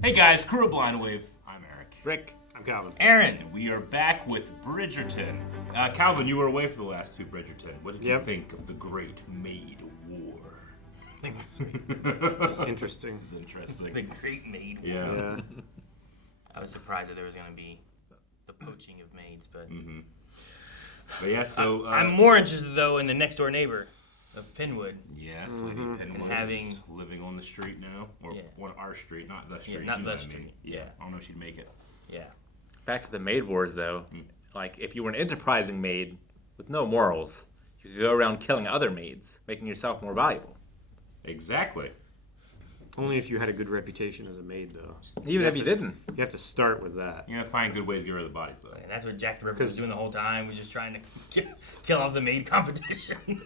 Hey guys, crew of Blind Wave. I'm Eric. Rick, I'm Calvin. Aaron, we are back with Bridgerton. Calvin, you were away for the last two Bridgerton. What did you think of the Great Maid War? It was interesting. It's interesting. The Great Maid War. Yeah. I was surprised that there was going to be the poaching of maids, but... Mm-hmm. But yeah, so... I'm more interested, though, in the next-door neighbor of Kenwood. Yes, Lady Penwood is living on the street now. Or on our street, not the street. Yeah, not you know the what I mean. street. Yeah. I don't know if she'd make it. Yeah. Back to the maid wars, though. Like, if you were an enterprising maid with no morals, you could go around killing other maids, making yourself more valuable. Exactly. Only if you had a good reputation as a maid, though. Even if you didn't. You have to start with that. You're gonna find good ways to get rid of the bodies, though. And that's what Jack the Ripper was doing the whole time, was just trying to kill off the maid competition.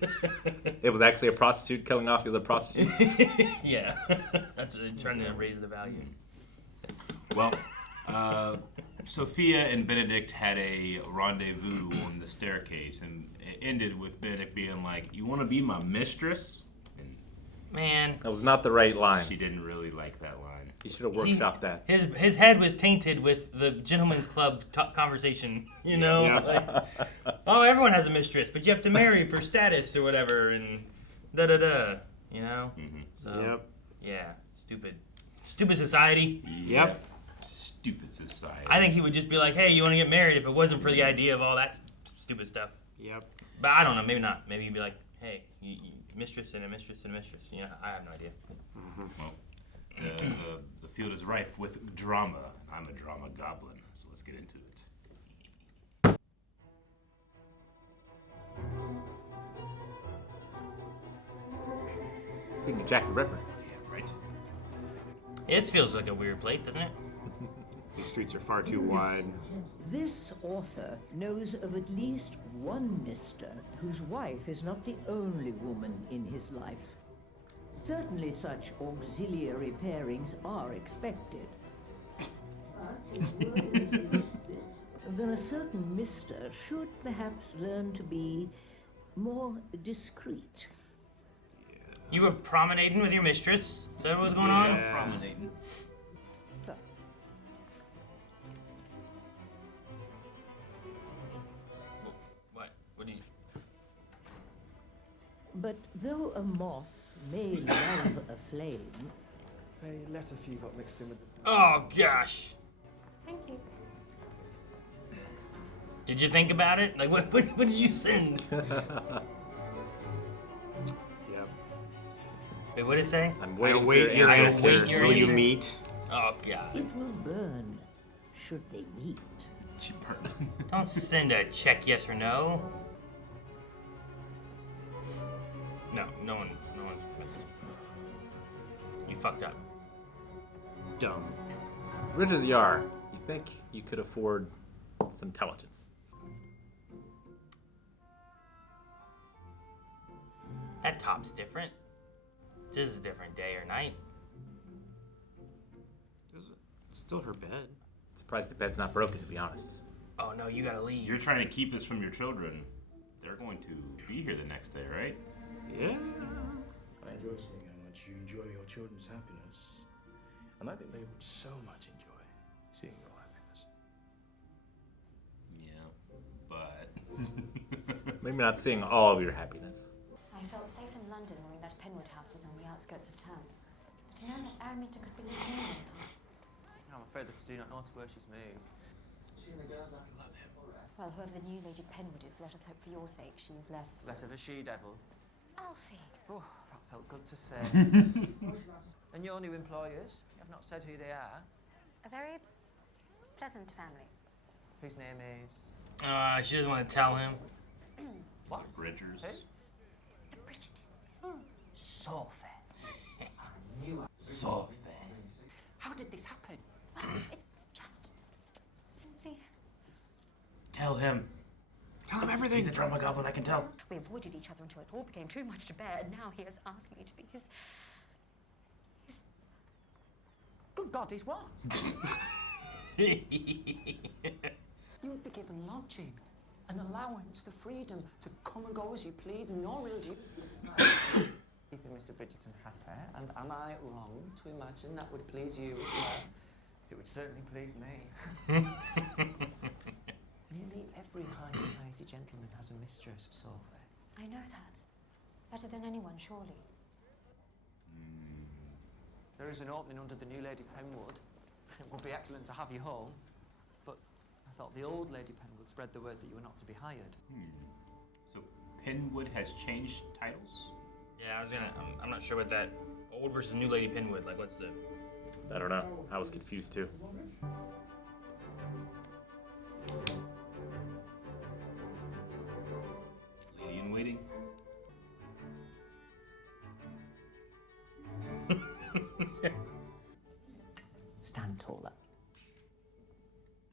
It was actually a prostitute killing off the other prostitutes. Yeah. That's trying to raise the value. Well, Sophia and Benedict had a rendezvous on the staircase, and it ended with Benedict being like, "You want to be my mistress?" And Man. That was not the right line. she didn't really like that line. You should have workshopped that. His head was tainted with the gentleman's club conversation, you know? Yeah. Like, oh, everyone has a mistress, but you have to marry for status or whatever, and da-da-da, you know? Mm-hmm. So, Yep. yeah, stupid. Stupid society. Yep. Stupid society. I think he would just be like, hey, you want to get married if it wasn't for the idea of all that stupid stuff. Yep. But I don't know, maybe not. Maybe he'd be like, hey, mistress and a mistress and a mistress. You know, I have no idea. Well, the field is rife with drama. I'm a drama goblin, so let's get into it. Speaking of Jack the Ripper. Yeah, right. This feels like a weird place, doesn't it? These streets are far too wide. This author knows of at least one mister whose wife is not the only woman in his life. Certainly such auxiliary pairings are expected. But his word is this, then a certain mister should perhaps learn to be more discreet. You were promenading with your mistress? Is that what was going on? Yeah. Promenading. So, What? What do you... but though a moth may love a flame, A letter few got mixed in with the... Oh, gosh. Thank you. Did you think about it? Like, what did you send? Yep. Wait, what did it say? I'm I'll waiting wait for your your answer. Wait your Will you answer. meet? Oh, God. it will burn should they meet. She burned. Don't send a check yes or no. No one. You fucked up. Dumb. Rich as you are, you think you could afford some intelligence. That top's different. This is a different day or night. It's still her bed. Surprised the bed's not broken, to be honest. Oh, no, you gotta leave. You're trying to keep this from your children. They're going to be here the next day, right? Yeah. I enjoy seeing how much you enjoy your children's happiness. And I think they would so much enjoy seeing your happiness. Yeah, but... Maybe not seeing all of your happiness. I felt safe in London knowing that Penwood house is on the outskirts of town. To know that Araminta could be living in there. I'm afraid that I do not know where she's moved. Well, whoever the new Lady Penwood is, let us hope for your sake she is less... Less of a she-devil. Alfie! Oh, that felt good to say. And your new employers? You have not said who they are. A very pleasant family. Whose name is... She doesn't want to tell him. What? Bridgers. Who? The Bridgertons. Sophie. Sophie. How did this happen? Well, it's just simply... Tell him. Tell him everything. He's a drama goblin, I can tell. We avoided each other until it all became too much to bear, and now he has asked me to be his... Good God, he's what? You would be given lodging, an allowance, the freedom to come and go as you please, and no real duty to decide. Keeping Mr. Bridgerton happy, and am I wrong to imagine that would please you as well? It would certainly please me. Nearly every high society gentleman has a mistress, Sophie. I know that. Better than anyone, surely. There is an opening under the new Lady Penwood. It would be excellent to have you home. But I thought the old Lady Penwood spread the word that you were not to be hired. So Penwood has changed titles? Yeah, I'm not sure what that old versus new Lady Penwood, like what's the... I don't know. I was confused too. Lady in waiting? Stand taller.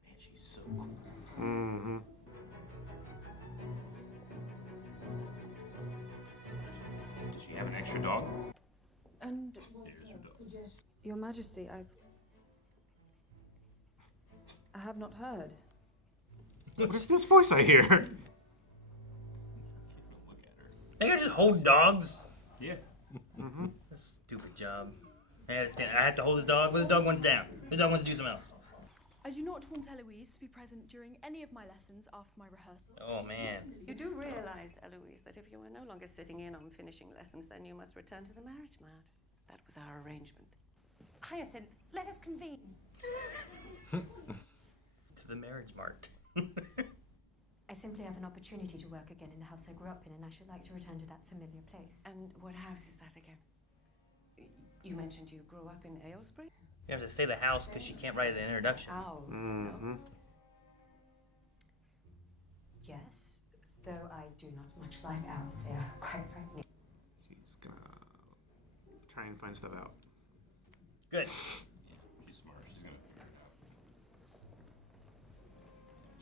Man, she's so cool. Mm-hmm. Does she have an extra dog? And Here's her dog. Your Majesty, I have not heard. What is this voice I hear? Look at her. They guys just hold dogs? Yeah. Stupid job. I have to hold this dog. Well, the dog wants down. The dog wants to do something else. I do not want Eloise to be present during any of my lessons after my rehearsal. Oh, man. You do realize, Eloise, that if you are no longer sitting in on finishing lessons, then you must return to the marriage mart. That was our arrangement. Hyacinth, let us convene. To the marriage mart. I simply have an opportunity to work again in the house I grew up in, and I should like to return to that familiar place. And what house is that again? You mentioned you grew up in Aylesbury? You have to say the house because she can't write an introduction. Oh, Mm-hmm. Yes, though I do not much like owls, they are quite frightening. She's gonna try and find stuff out. Good. Yeah, she's smart. She's gonna figure it out.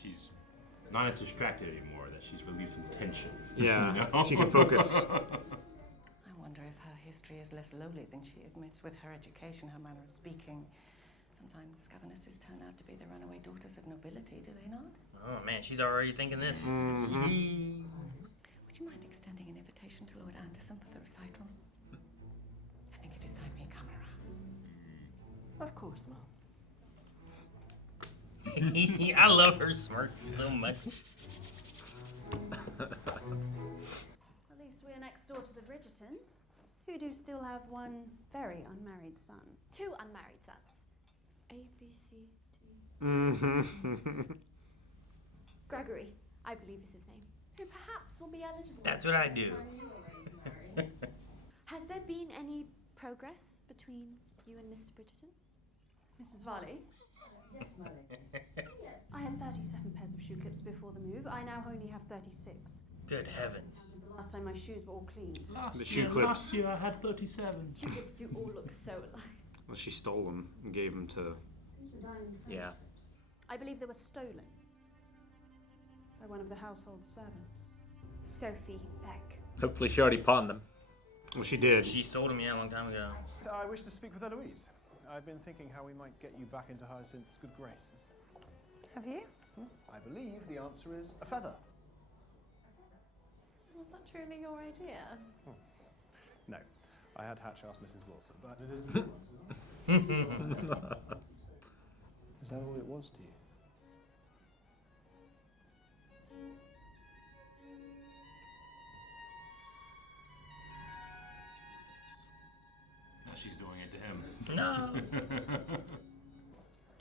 She's not as distracted anymore that she's releasing tension. Yeah, You know? she can focus. I wonder if her history is less lowly than she admits. With her education, her manner of speaking. Sometimes governesses turn out to be the runaway daughters of nobility, do they not? Oh, man, she's already thinking this. Mm-hmm. Would you mind extending an invitation to Lord Anderson for the recital? I think it is time he come around. Of course, Mom. I love her smirk so much. At least we're next door to the Bridgertons, who do still have one very unmarried son. Two unmarried sons. A, B, C, D. Mm-hmm. Gregory, I believe is his name, who perhaps will be eligible. That's what I do. Has there been any progress between you and Mr. Bridgerton? Mrs. Varley? Yes, Molly. Yes. I had 37 pairs of shoe clips before the move. I now only have 36. Good heavens. The last time my shoes were all cleaned. The shoe clips. Last year I had 37. Shoe clips do all look so alike. Well, she stole them and gave them to. Yeah. I believe they were stolen by one of the household servants. Sophie Baek. Hopefully she already pawned them. Well, she did. She sold him, yeah, a long time ago. I wish to speak with Eloise. I've been thinking how we might get you back into Hyacinth's good graces. Have you? I believe the answer is a feather. Was that truly your idea? No, I had Hatch ask Mrs. Wilson, but it isn't yours, is it? Is that all it was to you? Now she's doing it to him. No.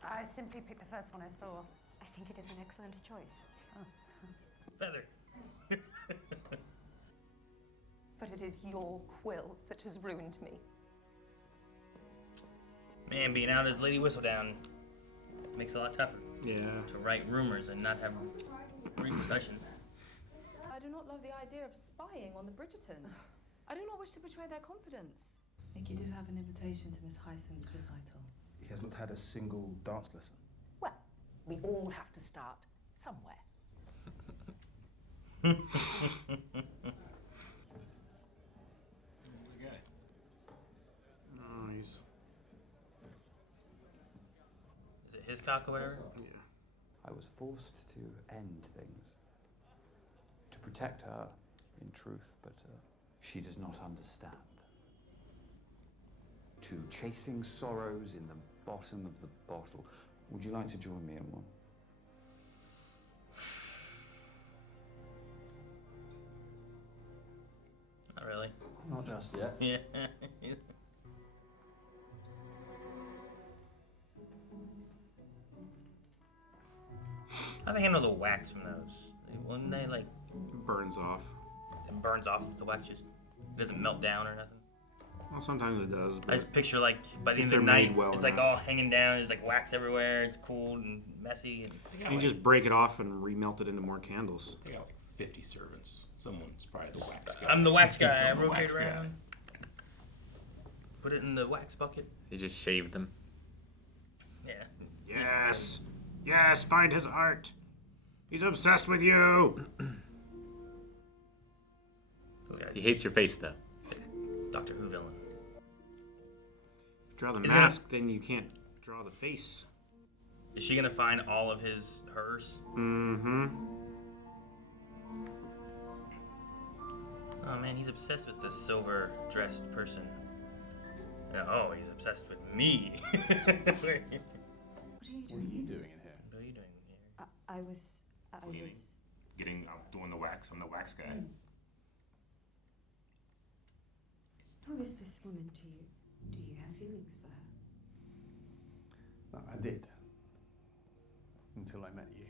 I simply picked the first one I saw. I think it is an excellent choice. Feather. But it is your quill that has ruined me. Man, being out as Lady Whistledown makes it a lot tougher Yeah. to write rumors and not have repercussions. I do not love the idea of spying on the Bridgertons. I do not wish to betray their confidence. Nicky did have an invitation to Miss Hyacinth's recital. He has not had a single dance lesson. Well, we all have to start somewhere. Okay. Nice. Is it his cock or whatever? Yeah. I was forced to end things. To protect her, in truth, but she does not understand. To chasing sorrows in the bottom of the bottle. Would you like to join me in one? Not really. Not just yet. Yeah. How do they handle the wax from those? Wouldn't they like Burns off. it burns off the wax? Just doesn't melt down or nothing. Well, sometimes it does. I But just picture like by the if end of the they're night, made well it's like enough. all hanging down. There's like wax everywhere. It's cold and messy. And you just break it off and remelt it into more candles. They got like 50 servants. Someone's probably the wax guy. I'm the wax guy. I I'm the rotate wax guy. around. Put it in the wax bucket. He just shaved them. Yeah. Yes! Yes, find his art! He's obsessed with you! He hates your face, though. Doctor Who villain. Draw the Is mask, then you can't draw the face. Is she gonna find all of hers? Mm-hmm. Oh man, he's obsessed with the silver-dressed person. Oh, he's obsessed with me. What are you What are doing? you doing in here? What are you doing here? I was. Getting doing the wax. I'm the wax guy. Who is this woman to you? Do you have feelings for her? No, I did. Until I met you.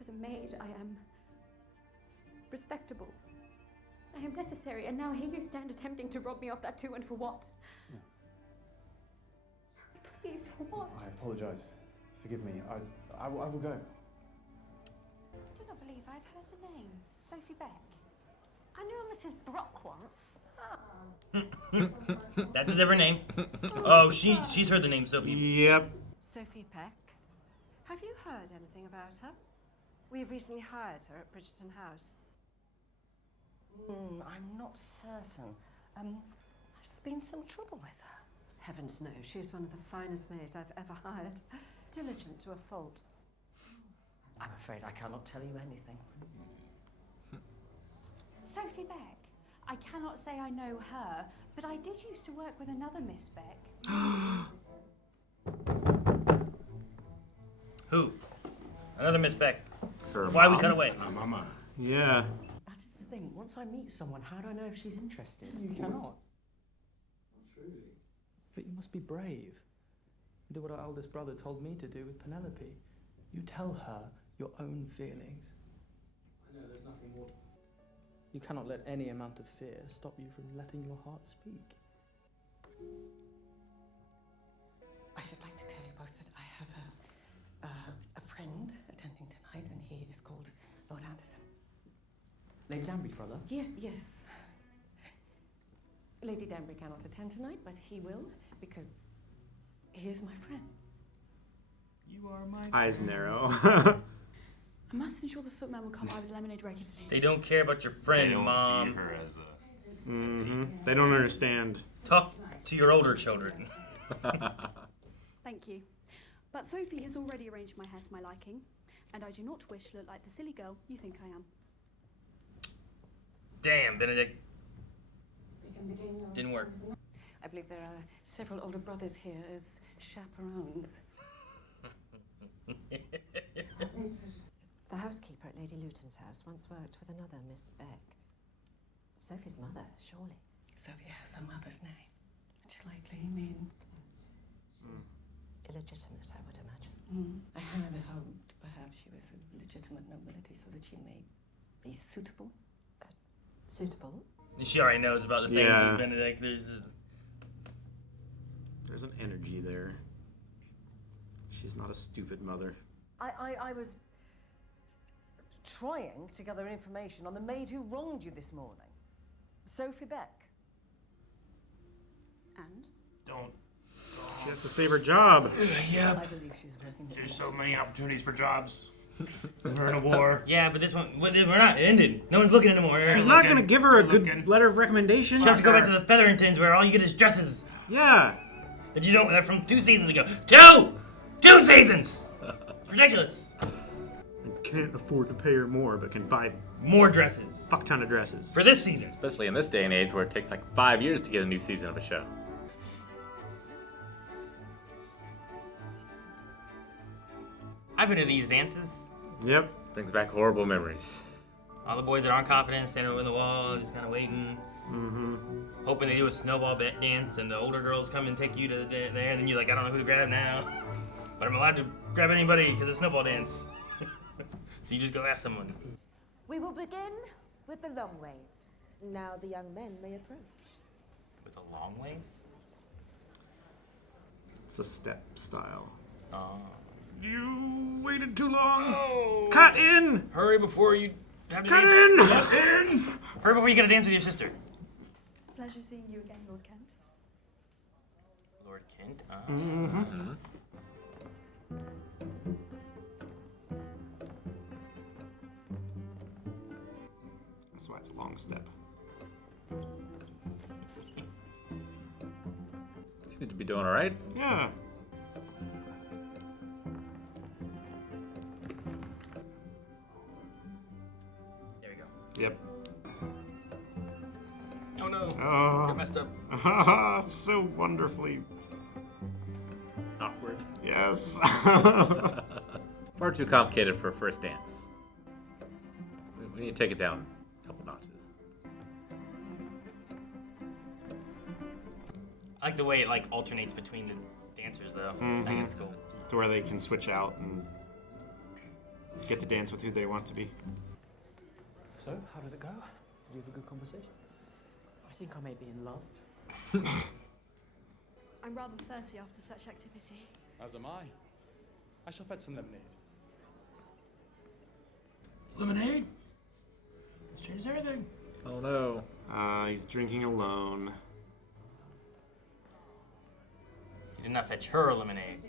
As a maid, I am respectable. I am necessary, and now here you stand attempting to rob me of that too, and for what? Yeah. Please, for what? I apologise. Forgive me. I will go. I do not believe I've heard the name. Sophie Beck. I knew a Mrs. Brock once. That's a different name. Oh, she's heard the name Sophie. Yep. Sophie Peck. Have you heard anything about her? We have recently hired her at Bridgerton House. I'm not certain. Has there been some trouble with her? Heavens no, she is one of the finest maids I've ever hired. Diligent to a fault. I'm afraid I cannot tell you anything. Sophie Beck. I cannot say I know her, but I did used to work with another Miss Beck. Who? Another Miss Beck. Her Why we mom? cut away? My mama. Yeah. That is the thing. Once I meet someone, how do I know if she's interested? You cannot. Not truly. But you must be brave. Do what our eldest brother told me to do with Penelope. You tell her your own feelings. I know, there's nothing more. You cannot let any amount of fear stop you from letting your heart speak. I should like to tell you both that I have a friend attending tonight, and he is called Lord Anderson. Lady Danby's brother? Yes, yes. Lady Danbury cannot attend tonight, but he will, because he is my friend. You are my Eyes narrow. I must ensure the footman will come by with lemonade regularly. They don't care about your friend, They don't Mom. see her as a. Mm-hmm. They don't understand. Talk to your older children. Thank you. But Sophie has already arranged my hair to my liking, and I do not wish to look like the silly girl you think I am. Damn, Benedict. Didn't work. I believe there are several older brothers here as chaperones. The housekeeper at Lady Luton's house once worked with another Miss Beck. Sophie's mother, surely. Sophie has her mother's name, which likely means... She's illegitimate, I would imagine. I had hoped perhaps she was of legitimate nobility so that she may be suitable. Suitable? She already knows about the things Yeah. with Benedict. There's just... There's an energy there. She's not a stupid mother. I was trying to gather information on the maid who wronged you this morning. Sophie Beck. And? Don't. She has to save her job. Yep. I believe she's working. There's so many opportunities for jobs. We're in a war. Yeah, but this one, we're not. It ended. No one's looking anymore. She's not going to give her a good letter of recommendation. She'll have to go back to the Featheringtons where all you get is dresses. Yeah. That you don't, they're from 2 seasons ago. 2 seasons! It's ridiculous. Can't afford to pay her more, but can buy more dresses. Fuck ton of dresses. For this season. Especially in this day and age where it takes like 5 years to get a new season of a show. I've been to these dances. Yep. Brings back horrible memories. All the boys that aren't confident, standing over the wall, just kind of waiting. Hoping they do a snowball dance, and the older girls come and take you to there, and then you're like, I don't know who to grab now. But I'm allowed to grab anybody because it's a snowball dance. So you just go ask someone. We will begin with the long ways. Now the young men may approach. With a long ways? It's a step style. Oh. You waited too long. Cut in. Hurry before you have to Cut dance. in. Hurry before you get to dance with your sister. Pleasure seeing you again, Lord Kent. Lord Kent? That's why it's a long step. Seems to be doing all right. Yeah. There we go. Yep. Oh no. Oh. Got messed up. So wonderfully awkward. Yes. Far too complicated for a first dance. We need to take it down a couple notches. I like the way it alternates between the dancers though. I think it's cool. To where they can switch out and get to dance with who they want to be. So, how did it go? Did you have a good conversation? I think I may be in love. I'm rather thirsty after such activity. As am I. I shall fetch some lemonade. Lemonade? This changes everything. Oh no. He's drinking alone. You did not fetch her lemonade.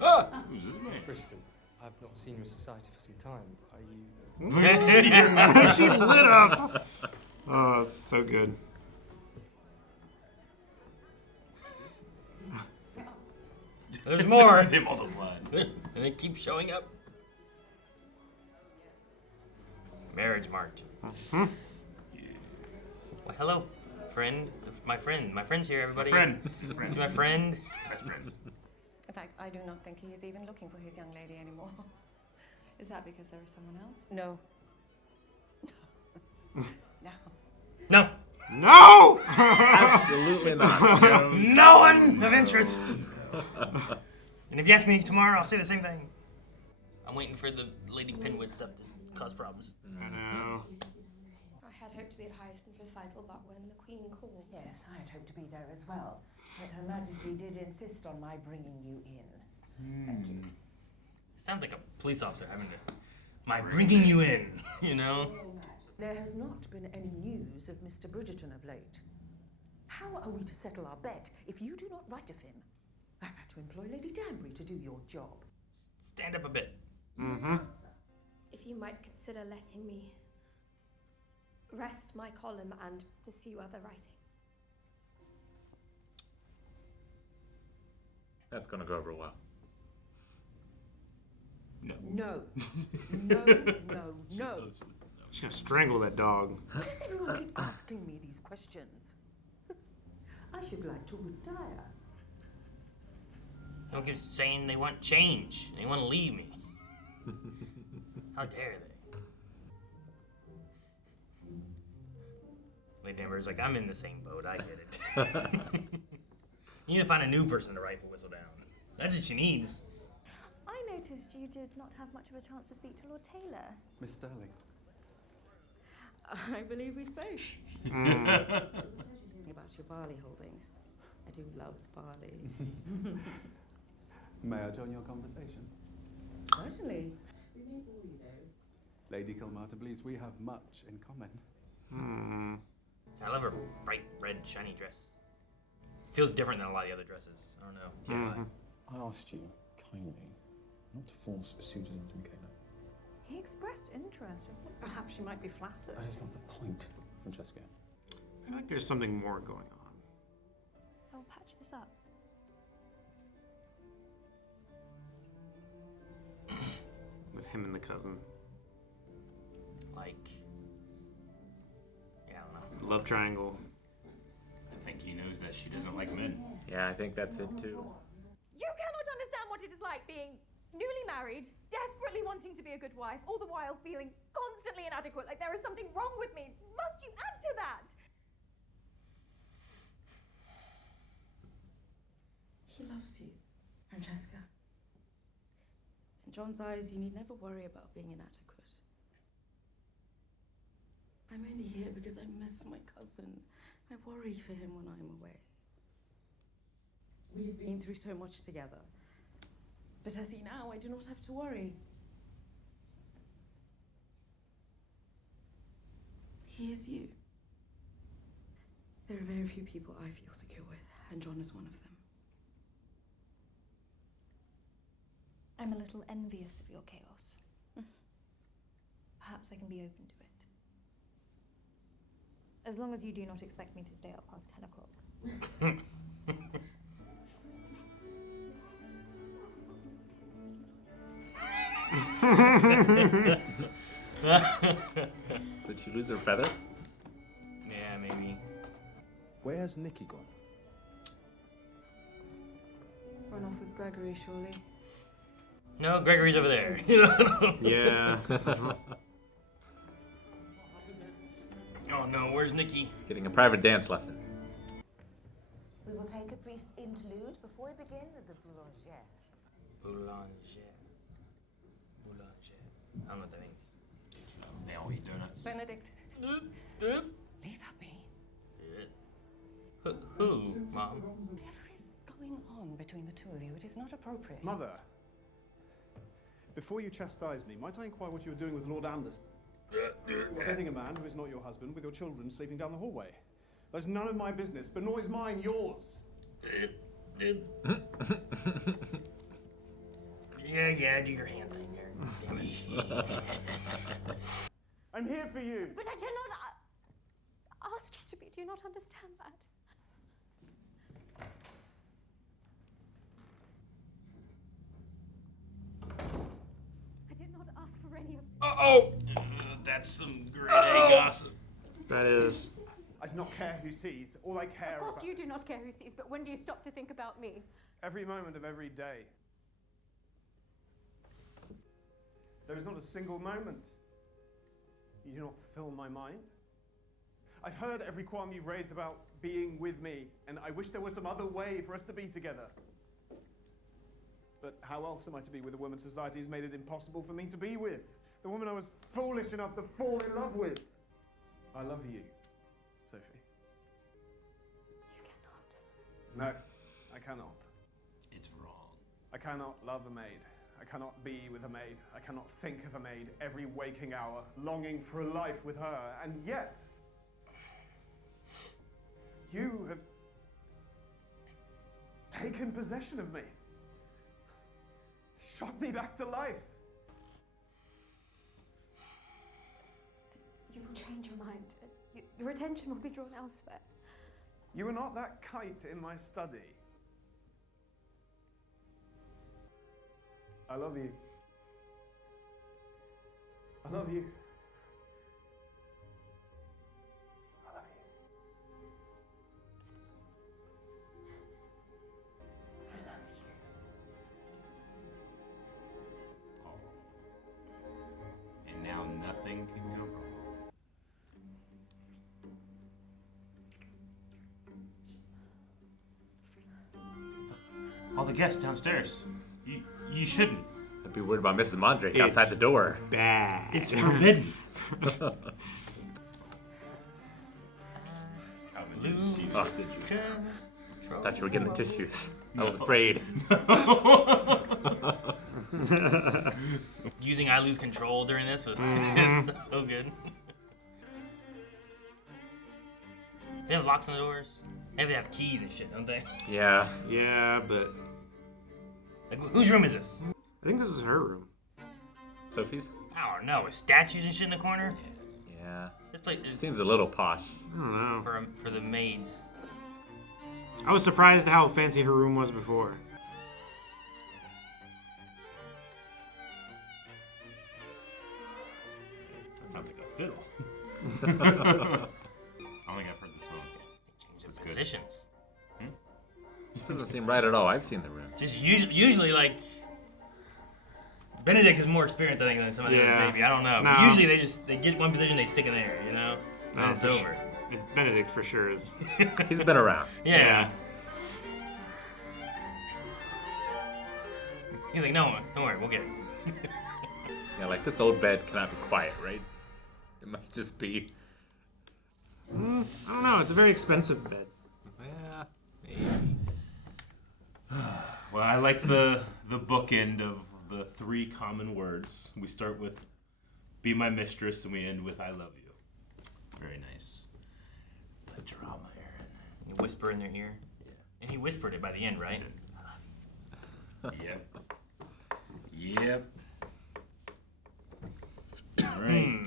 Ah! Who's this man? Kristen, I've not seen you in society for some time. Are you... She lit up! Oh, it's so good. There's more. They multiplied. And it keeps showing up. Marriage marked. Well, hello, friend. My friend. My friend's here, everybody. Friend. This is my friend. Best friends. In fact, I do not think he is even looking for his young lady anymore. Is that because there is someone else? No. No. No. No! Absolutely not. No one of interest. And if you ask me tomorrow, I'll say the same thing. I'm waiting for the Lady Kenwood stuff to cause problems. I know. I had hoped to be at Hyacinth recital, but when the Queen called... Yes, I had hoped to be there as well. But Her Majesty did insist on my bringing you in. Thank you. Sounds like a police officer having to... My bringing you in, you know? There has not been any news of Mr. Bridgerton of late. How are we to settle our bet if you do not write of him? I've had to employ Lady Danbury to do your job. Stand up a bit. If you might consider letting me rest my column and pursue other writing. That's gonna go over well. No. No. No, no, no. She's gonna strangle that dog. Why does everyone keep asking me these questions? I should like to retire. Don't keep saying they want change. They want to leave me. How dare they? Lady Danbury's like, I'm in the same boat. I get it. You need to find a new person to write for Whistledown. That's what she needs. I noticed you did not have much of a chance to speak to Lord Taylor. Miss Sterling. I believe we spoke. About your barley holdings. I do love barley. May I join your conversation? Certainly. We may bore you though. Lady Kilmartin believes we have much in common. I love her bright red shiny dress. Feels different than a lot of the other dresses. I don't know. Yeah. I asked you kindly not to force suitors onto Michaela. He expressed interest. Perhaps she might be flattered. That is not the point, Francesca. I feel like there's something more going on. I'll patch this up. With him and the cousin. Like, yeah, I don't know. Love triangle. I think he knows that she doesn't like men. Yeah, I think that's it too. You cannot understand what it is like being Newly married, desperately wanting to be a good wife, all the while feeling constantly inadequate, like there is something wrong with me. Must you add to that? He loves you, Francesca. In John's eyes, you need never worry about being inadequate. I'm only here because I miss my cousin. I worry for him when I'm away. We've been through so much together. But as he now, I do not have to worry. He is you. There are very few people I feel secure with, and John is one of them. I'm a little envious of your chaos. Perhaps I can be open to it. As long as you do not expect me to stay up past 10 o'clock. Did she lose her feather? Yeah, maybe. Where's Nicky gone? Run off with Gregory, surely. No, Gregory's over there. Yeah. Oh no, where's Nicky? Getting a private dance lesson. We will take a brief interlude before we begin the boulanger. Boulanger. I don't know what that means. They all eat donuts. Benedict. Leave that be. Who, Mom? Whatever is going on between the two of you, it is not appropriate. Mother, before you chastise me, might I inquire what you were doing with Lord Anderson? Offending a man who is not your husband with your children sleeping down the hallway. That's none of my business, but nor is mine yours. Yeah, do your hand thing there. I'm here for you. But I did not ask you to be. Do you not understand that? I did not ask for any of. That's some grade A gossip. That is. I do not care who sees. All I care Of course about. you do not care who sees, but when do you stop to think about me? Every moment of every day. There is not a single moment. You do not fill my mind. I've heard every qualm you've raised about being with me, and I wish there was some other way for us to be together. But how else am I to be with a woman society has made it impossible for me to be with? The woman I was foolish enough to fall in love with. I love you, Sophie. You cannot. No, I cannot. It's wrong. I cannot love a maid. I cannot be with a maid. I cannot think of a maid every waking hour, longing for a life with her. And yet, you have taken possession of me. Shot me back to life. You will change your mind. Your attention will be drawn elsewhere. You are not that kite in my study. I love you. I love you. I love you. And now nothing can go wrong. All the guests downstairs. You shouldn't. I'd be worried about Mrs. Mandrake It's outside the door. Bad. It's forbidden. Hostage. Thought you were getting tissues. I was No. afraid. Using I Lose Control during this was so good. They have locks on the doors. Maybe they have keys and shit, don't they? Yeah. Yeah, but Like, whose room is this? I think this is her room. Sophie's? I don't know. With statues and shit in the corner? Yeah. This place It seems a little posh. I don't know. for the maids. I was surprised how fancy her room was before. That sounds like a fiddle. I don't think I've heard the song. Change That's the good. positions. Doesn't seem right at all. I've seen the room. Just usually like Benedict has more experience, I think, than some of the others, maybe. I don't know. No. But usually they get one position, they stick in there, you know? No, And it's over. Benedict for sure is. He's been around. Yeah. He's like, no, don't worry, we'll get it. Yeah, like this old bed cannot be quiet, right? It must just be. I don't know. It's a very expensive bed. Yeah, maybe. Well, I like the bookend of the 3 common words. We start with "Be my mistress" and we end with "I love you." Very nice. The drama, Aaron. You whisper in their ear. Yeah. And he whispered it by the end, right? Yep. Yep. All right.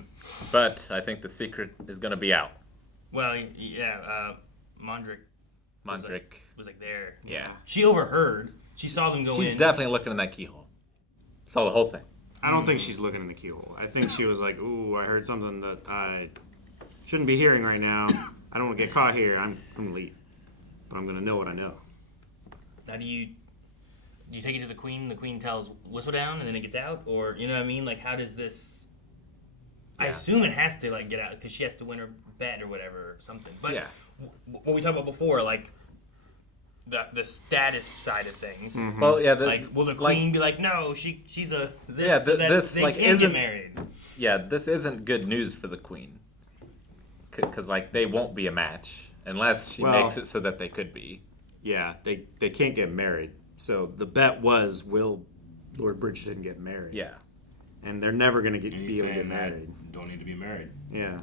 But I think the secret is going to be out. Well, yeah, Mondrick was like there. Yeah. She overheard. She saw them go in. She's definitely looking in that keyhole. Saw the whole thing. I don't think she's looking in the keyhole. I think she was like, ooh, I heard something that I shouldn't be hearing right now. I don't want to get caught here. I'm going to leave. But I'm going to know what I know. Now, do you take it to the queen? The queen tells Whistledown, and then it gets out, or you know what I mean? Like, how does this? I assume it has to like get out because she has to win her bet or whatever or something. But what we talked about before, like the status side of things. Mm-hmm. Well, yeah. Like, will the queen be like, no, she's a this? Yeah, so that this they like can't isn't get married. Yeah, this isn't good news for the queen. Because like they won't be a match unless she makes it so that they could be. Yeah, they can't get married. So the bet was, will Lord Bridgerton get married? Yeah. And they're never going to be able to get that married. Don't need to be married. Yeah.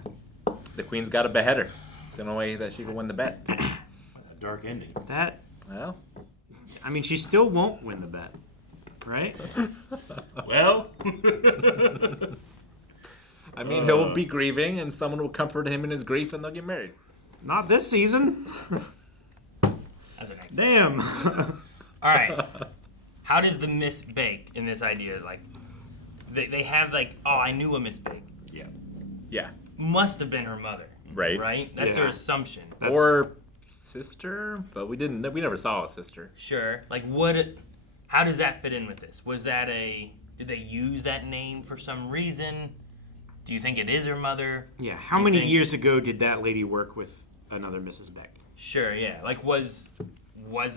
The queen's got to behead her. It's the only way that she can win the bet. What a dark ending. Well, I mean, she still won't win the bet, right? Well, I mean, he'll be grieving, and someone will comfort him in his grief, and they'll get married. Not this season. Damn. All right. How does the Miss Baek in this idea, like, they have, like, oh, I knew a Miss Baek. Yeah. Yeah. Must have been her mother. Right. Right? That's their assumption. Or sister, but we never saw a sister. Sure. Like, how does that fit in with this? Did they use that name for some reason? Do you think it is her mother? Yeah. How many years ago did that lady work with another Mrs. Baek? Sure, yeah. Like, was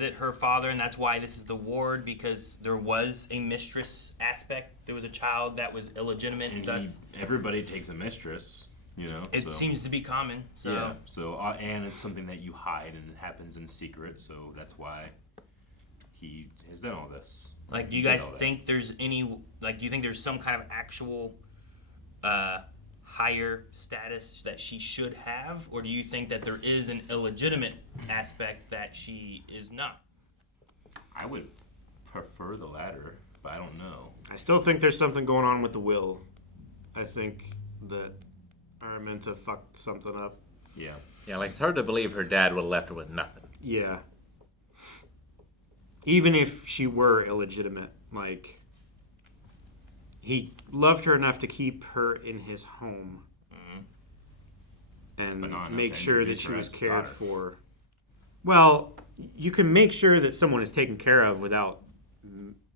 it her father, and that's why this is the ward, because there was a mistress aspect? There was a child that was illegitimate, and thus... everybody takes a mistress, you know? It seems to be common, so... Yeah, so, and it's something that you hide, and it happens in secret, so that's why he has done all this. Like, do you guys think there's any... Like, do you think there's some kind of actual... higher status that she should have, or do you think that there is an illegitimate aspect that she is not? I would prefer the latter, but I don't know. I still think there's something going on with the will. I think that Araminta fucked something up. Yeah. Yeah, like it's hard to believe her dad would have left her with nothing. Yeah. Even if she were illegitimate, like... He loved her enough to keep her in his home and make sure that she was cared for. Well, you can make sure that someone is taken care of without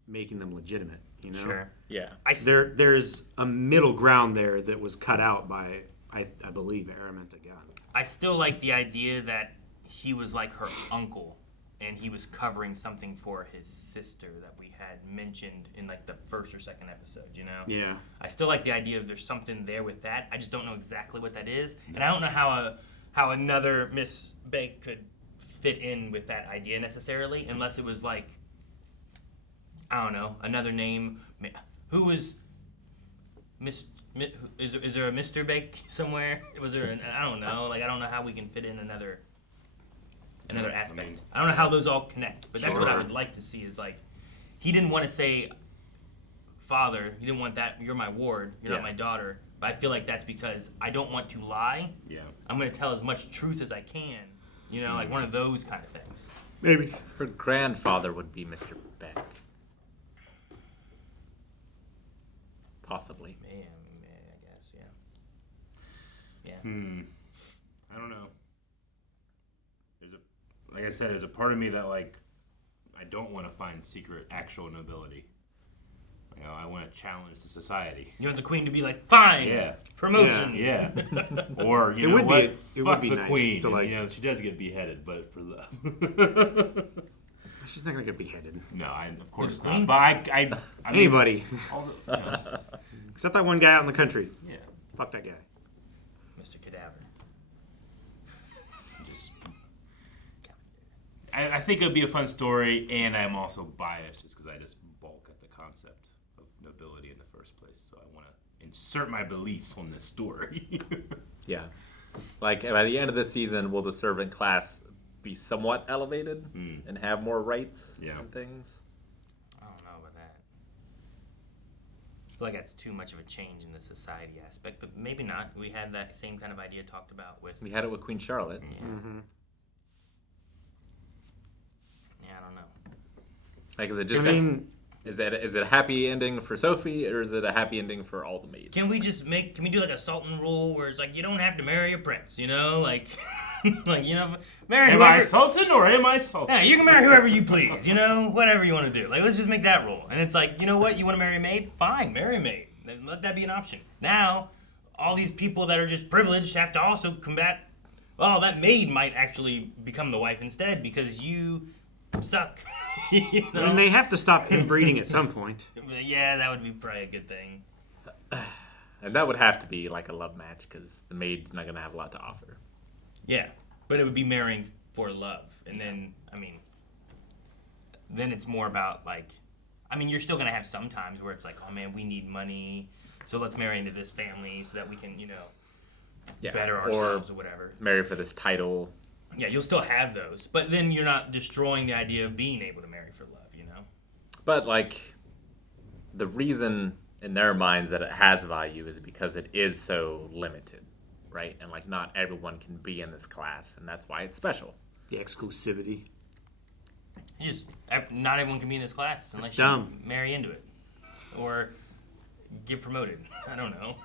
making them legitimate, you know? Sure. Yeah. There's a middle ground there that was cut out by, I believe, Araminta Gunn. I still like the idea that he was like her uncle, and he was covering something for his sister that we had mentioned in like the first or second episode, you know? Yeah. I still like the idea of there's something there with that. I just don't know exactly what that is. And I don't know how another Miss Baek could fit in with that idea necessarily, unless it was like, I don't know, another name. Who was Miss... Is there a Mr. Baek somewhere? Was there I don't know. Like, I don't know how we can fit in another aspect. I don't know how those all connect, but that's what I would like to see is like, he didn't want to say, father, he didn't want that, you're my ward, you're not my daughter, but I feel like that's because I don't want to lie. Yeah. I'm going to tell as much truth as I can, you know, like one of those kind of things. Maybe. Her grandfather would be Mr. Baek. Possibly. Yeah, I guess, yeah. Yeah. I don't know. Like I said, there's a part of me that, like, I don't want to find secret actual nobility. You know, I want to challenge the society. You want the queen to be like, fine, Yeah. promotion. Yeah. Or, you It know would be- what? it would Fuck be the nice queen. to, And, like- you know, she does get beheaded, but for love. She's not gonna get beheaded. No, of course queen? not. But I mean, Anybody. all the, you know. Except that one guy out in the country. Yeah. Fuck that guy. Mr. Cadaver. Just, I think it would be a fun story, and I'm also biased just because I just balk at the concept of nobility in the first place. So I want to insert my beliefs on this story. Yeah. Like, by the end of the season, will the servant class be somewhat elevated and have more rights and things? I don't know about that. I feel like that's too much of a change in the society aspect, but maybe not. We had that same kind of idea talked about with... We had it with Queen Charlotte. Yeah. Mm-hmm. Yeah, I don't know. Like, is it just is it a happy ending for Sophie, or is it a happy ending for all the maids? Can we do like a Sultan rule where it's like, you don't have to marry a prince, you know? Like, like, you know, marry Am whoever... I Sultan or am I Sultan? Yeah, you can marry whoever you please, you know? Whatever you want to do. Like, let's just make that rule. And it's like, you know what? You want to marry a maid? Fine, marry a maid. Let that be an option. Now, all these people that are just privileged have to also combat... Well, that maid might actually become the wife instead because you suck. You know? I mean, they have to stop inbreeding at some point. Yeah, that would be probably a good thing. And that would have to be like a love match because the maid's not going to have a lot to offer. Yeah, but it would be marrying for love. And then, I mean, then it's more about like, I mean, you're still going to have some times where it's like, oh man, we need money, so let's marry into this family so that we can, you know, better ourselves or whatever. Marry for this title. Yeah, you'll still have those, but then you're not destroying the idea of being able to marry for love, you know? But, like, the reason in their minds that it has value is because it is so limited, right? And, like, not everyone can be in this class, and that's why it's special. The exclusivity. Not everyone can be in this class unless you marry into it or get promoted. I don't know.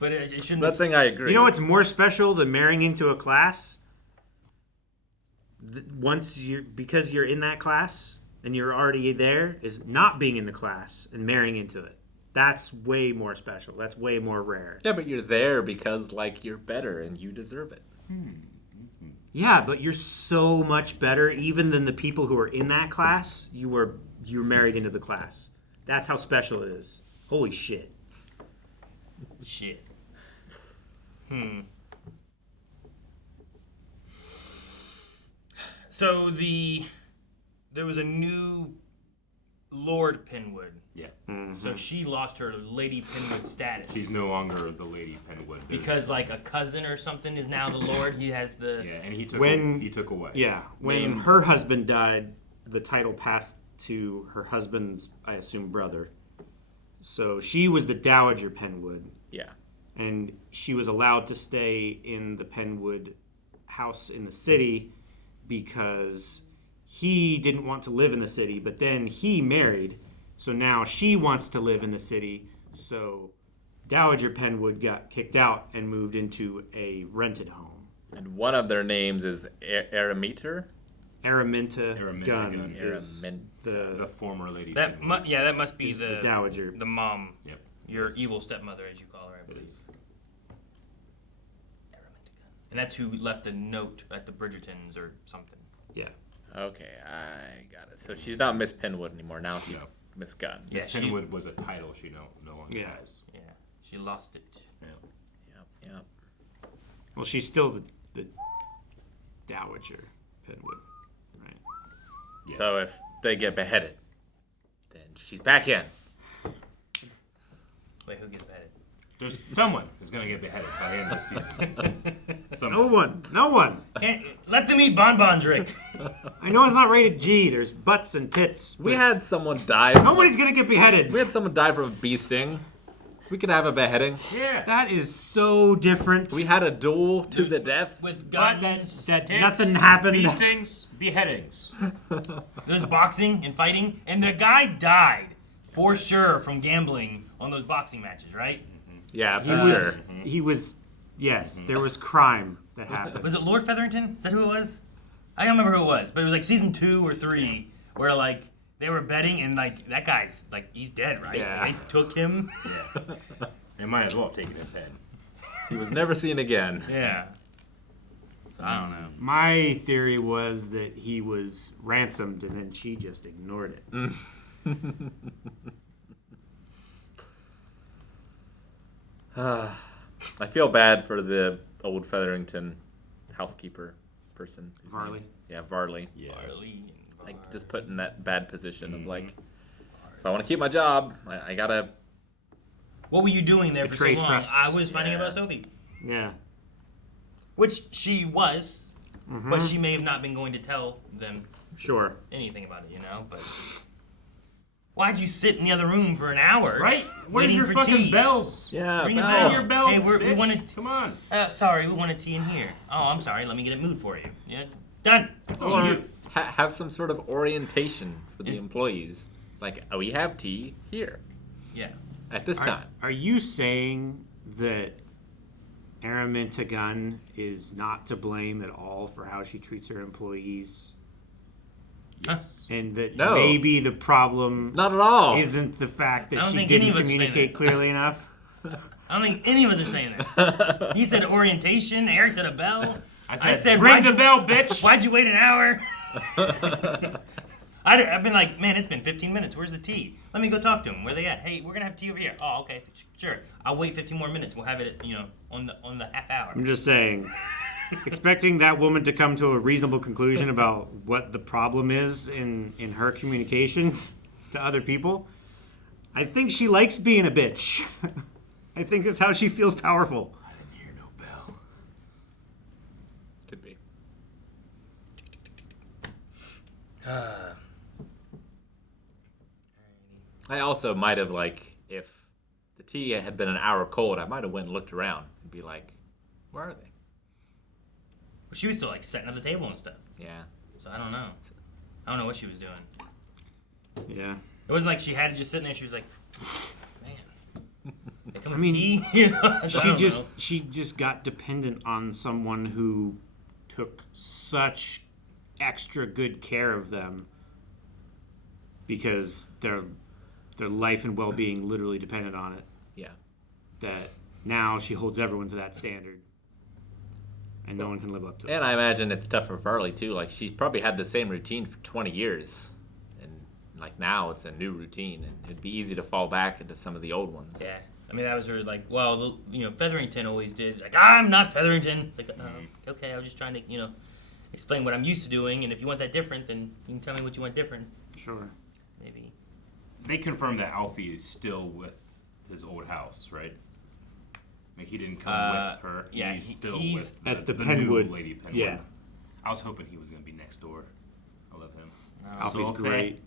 But it shouldn't... That thing I agree. You know what's more special than marrying into a class? Because you're in that class and you're already there, is not being in the class and marrying into it. That's way more special. That's way more rare. Yeah, but you're there because, like, you're better and you deserve it. Yeah, but you're so much better even than the people who are in that class. You're married into the class. That's how special it is. Holy shit. Shit. So there was a new Lord Penwood. Yeah. Mm-hmm. So she lost her Lady Penwood status. She's no longer the Lady Penwood. Because like a cousin or something is now the Lord. He has the... Yeah, and he took away. Yeah, when her husband died, the title passed to her husband's, I assume, brother. So she was the Dowager Penwood. Yeah. And she was allowed to stay in the Penwood house in the city because he didn't want to live in the city, but then he married, so now she wants to live in the city. So Dowager Penwood got kicked out and moved into a rented home. And one of their names is Araminta Gunn is the former Lady that Penwood. that must be the Dowager. The mom. Yep. Your evil stepmother, as you call her, I believe. And that's who left a note at the Bridgertons or something. Yeah. Okay, I got it. So she's not Miss Penwood anymore. Now she's Miss Gunn. Yeah, Miss Penwood was a title she no longer has. Yeah, she lost it. Yep. Well, she's still the Dowager Penwood, right? Yeah. So if they get beheaded, then she's back in. Wait, who gets beheaded? There's someone who's going to get beheaded by the end of the season. No one. Let them eat bonbons, Rick. I know it's not rated G. There's butts and tits. We had someone die. Nobody's going to get beheaded. We had someone die from a bee sting. We could have a beheading. Yeah. That is so different. We had a duel to the death. With guns. That nothing happened. Bee stings, beheadings. There's boxing and fighting, and the guy died for sure from gambling on those boxing matches, right? Yeah, He was. Yes, there was crime that happened. Was it Lord Featherington? Is that who it was? I don't remember who it was, but it was like season 2 or 3 where like They were betting, and like that guy's like he's dead, right? Yeah. They took him. Yeah. They might as well have taken his head. He was never seen again. Yeah. So I don't know. My theory was that he was ransomed and then she just ignored it. I feel bad for the old Featherington housekeeper person. Varley. Yeah, Varley. Yeah. Varley. Like just put in that bad position of like, if I want to keep my job, I gotta. What were you doing there for so Betray long? trusts. I was finding about Sophie. Yeah. Which she was, Mhm. but she may have not been going to tell them Sure. anything about it, But why'd you sit in the other room for an hour? Right? Where's waiting your for fucking tea? bells? Yeah, Ring a bell. bell. Your bell, Hey, we bitch. wanted. Come on. Sorry, we wanted tea in here. Oh, I'm sorry. Let me get it moved for you. Yeah, done. Or have some sort of orientation for the employees. It's like, oh, we have tea here. Yeah. At this time. Are you saying that Araminta Gunn is not to blame at all for how she treats her employees? Yes. And that No. maybe the problem Not at all. isn't the fact I that don't she think any didn't of us are saying communicate that. clearly enough? I don't think any of us are saying that. He said orientation. Eric said a bell. I said "Why'd ring the you- bell, bitch." Why'd you wait an hour? I've been like, man, it's been 15 minutes. Where's the tea? Let me go talk to him. Where they at? Hey, we're gonna have tea over here. Oh, okay, sure. I'll wait 15 more minutes. We'll have it, on the half hour. I'm just saying, expecting that woman to come to a reasonable conclusion about what the problem is in her communication to other people, I think she likes being a bitch. I think it's how she feels powerful. I didn't hear no bell. Could be. I also might have, like, if the tea had been an hour cold, I might have went and looked around and be like, where are they? Well, she was still like setting up the table and stuff. Yeah. So I don't know. I don't know what she was doing. Yeah. It wasn't like she had to just sit there. She was like, man. They come I with mean, tea? So I don't know. she just got dependent on someone who took such extra good care of them because their life and well-being literally depended on it. Yeah. That now she holds everyone to that standard, and no one can live up to it. And I imagine it's tough for Varley, too. Like, she probably had the same routine for 20 years. And, like, now it's a new routine. And it'd be easy to fall back into some of the old ones. Yeah. I mean, that was her, like, well, Featherington always did. Like, I'm not Featherington. It's like, okay, I was just trying to, explain what I'm used to doing. And if you want that different, then you can tell me what you want different. Sure. Maybe. They confirmed that Alfie is still with his old house, right? Like, he didn't come with her. Yeah, he's still he's with at the new Penwood. Lady Penwood. Yeah. I was hoping he was going to be next door. I love him. Alfie's Sophie. great.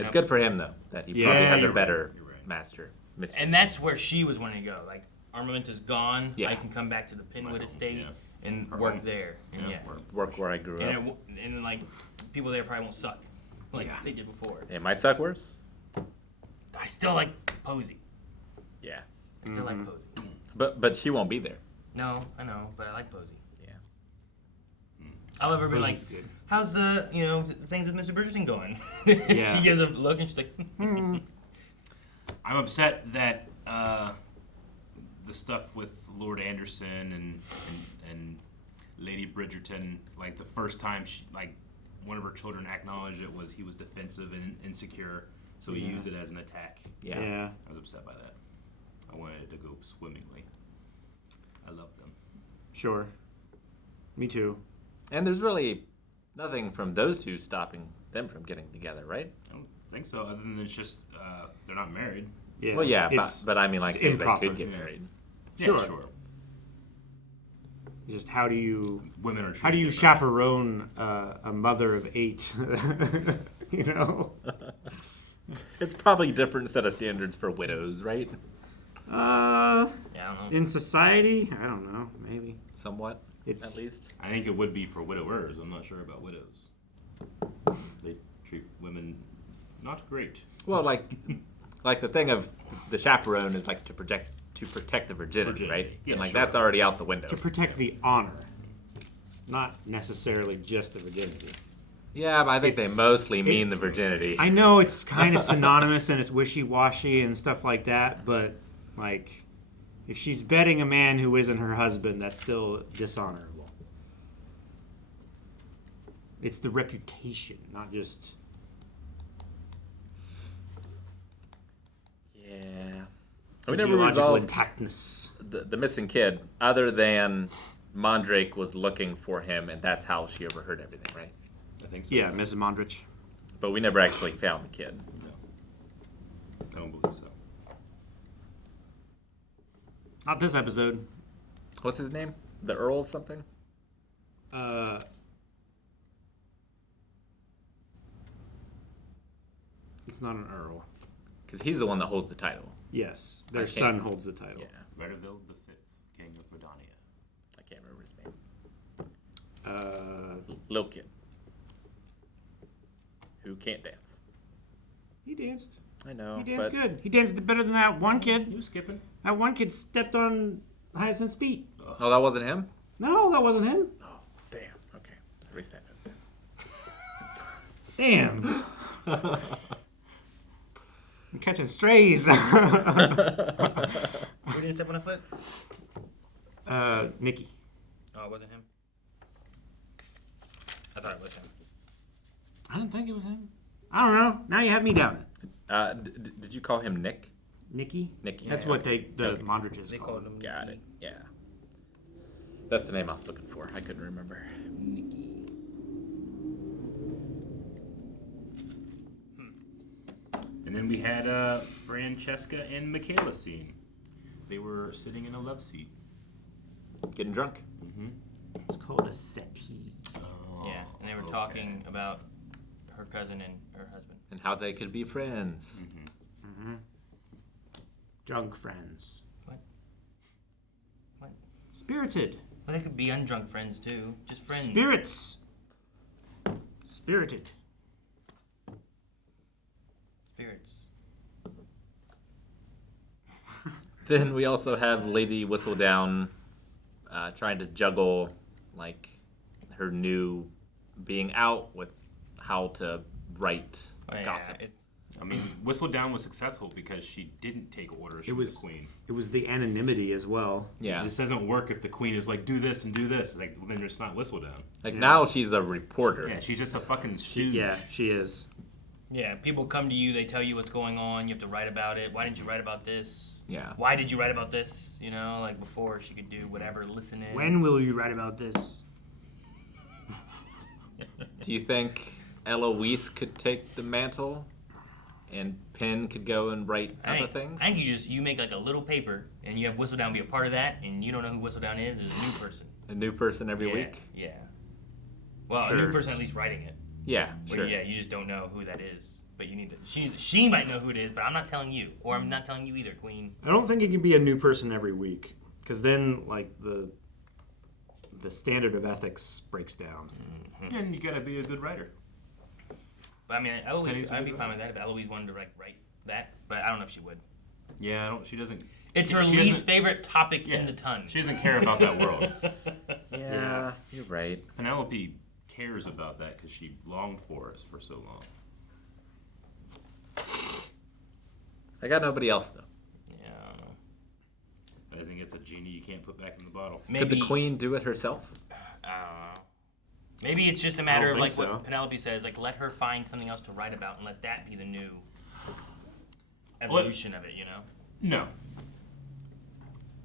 It's good for him, though, that he probably has a better master. Mistress. And that's where she was wanting to go. Like, Armamenta's gone. Yeah. I can come back to the Penwood home, estate yeah. and Her work home. there. And Yeah, work where I grew up. And like, people there probably won't suck like they did before. It might suck worse. I still like Posey. Yeah. I still like Posey. But she won't be there. No, I know, but I like Posey. Yeah. I'll ever be like, Posey's good. how's the things with Mr. Bridgerton going? Yeah. She gives a look and she's like, I'm upset that the stuff with Lord Anderson and Lady Bridgerton, like the first time one of her children acknowledged it, was he was defensive and insecure, so he used it as an attack. Yeah. I was upset by that. I wanted it to go swimmingly. I love them. Sure. Me too. And there's really nothing from those two stopping them from getting together, right? I don't think so, other than it's just they're not married. Yeah. Well, yeah, It's- but I mean, like, it's they improper. could get married. Yeah, Sure. sure. Just how do you Women are how do you treated differently. chaperone a mother of 8? You know. It's probably a different set of standards for widows, right? yeah, I don't know. In society, I don't know. Maybe Somewhat, it's at least. I think it would be for widowers. I'm not sure about widows. They treat women not great. Well, like the thing of the chaperone is like to protect the virginity, right? Yeah, and like sure. that's already out the window. to protect the honor, not necessarily just the virginity. Yeah, but I think they mostly mean the virginity. I know it's kind of synonymous and it's wishy-washy and stuff like that, but, like, if she's betting a man who isn't her husband, that's still dishonorable. It's the reputation, not just... Yeah. We never resolved the missing kid, other than Mondrake was looking for him, and that's how she overheard everything, right? I think so. Yeah, Mrs. Mondrich. But we never actually found the kid. No. I don't believe so. Not this episode. What's his name? The Earl of something? It's not an earl. Because he's the one that holds the title. Yes, their son holds the title. Yeah, Redeville the Fifth, King of Redania. I can't remember his name. Lil Kid. Who can't dance. He danced. I know. He danced good. He danced better than that one kid. He was skipping. That one kid stepped on Hyacinth's feet. Oh, that wasn't him? No, that wasn't him. Oh, damn. Okay. Erase that note. Damn. I'm catching strays. Who didn't step on a foot? Nicky. Oh, it wasn't him? I thought it was him. I didn't think it was him. I don't know. Now you have me down it. Did you call him Nick? Nicky? Nicky. That's what the Mondriches They call called him. him. Got it. Yeah. That's the name I was looking for. I couldn't remember. Nicky. And then we had Francesca and Michaela scene. They were sitting in a love seat. Getting drunk. Mm-hmm. It's called a settee. Oh, Yeah, and they were talking about her cousin and her husband. And how they could be friends. Mm-hmm. Mm-hmm. Drunk friends. What? Spirited. Well, they could be undrunk friends too. Just friends. Spirits. Spirited. Spirits. Then we also have Lady Whistledown trying to juggle, like, her new being out with how to write gossip. I mean, Whistledown was successful because she didn't take orders from the queen. It was the anonymity as well. Yeah. This doesn't work if the queen is like, do this and do this. Like, well, then it's not Whistledown. Like, now she's a reporter. Yeah, she's just a fucking stooge. She is. Yeah, people come to you, they tell you what's going on, you have to write about it. Why didn't you write about this? Yeah. Why did you write about this? You know, like before she could do whatever, listen in. When will you write about this? Do you think Eloise could take the mantle? And Penn could go and write other things? I think you make like a little paper, and you have Whistledown be a part of that, and you don't know who Whistledown is. There's a new person. A new person every week? Yeah. Well, a new person at least writing it. Yeah, But sure. yeah, you just don't know who that is. But you need to. She might know who it is, but I'm not telling you, or I'm not telling you either, Queen. I don't think it can be a new person every week, because then like the standard of ethics breaks down. Mm-hmm. And you gotta be a good writer. But I mean, I'd be fine with that if Eloise wanted to write that, but I don't know if she would. Yeah, she doesn't. It's her least favorite topic in the ton. She doesn't care about that world. Yeah, you're right. Penelope cares about that because she longed for us for so long. I got nobody else, though. Yeah, I don't know. I think it's a genie you can't put back in the bottle. Could the queen do it herself? I don't know. Maybe it's just a matter of like what Penelope says, like let her find something else to write about and let that be the new evolution of it, you know?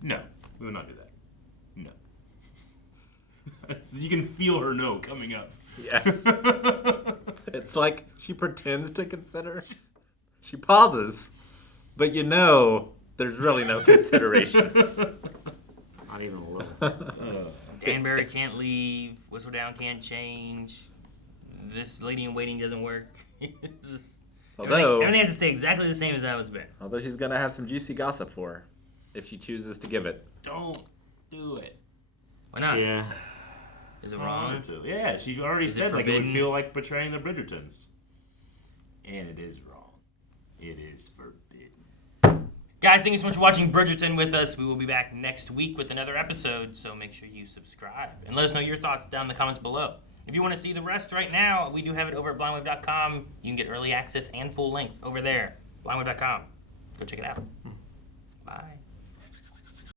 No, we will not do that. No. You can feel her no coming up. Yeah. It's like she pretends to consider. She pauses, but you know there's really no consideration. Not even a little. Danbury can't leave. Whistledown can't change. This lady in waiting doesn't work. Everything has to stay exactly the same as how it's been. Although she's gonna have some juicy gossip for her if she chooses to give it. Don't do it. Why not? Yeah. Is it wrong? Yeah, she already said like it would feel like betraying the Bridgertons. And it is wrong. It is forbidden. Guys, thank you so much for watching Bridgerton with us. We will be back next week with another episode, so make sure you subscribe. And let us know your thoughts down in the comments below. If you want to see the rest right now, we do have it over at blindwave.com. You can get early access and full length over there. Blindwave.com. Go check it out.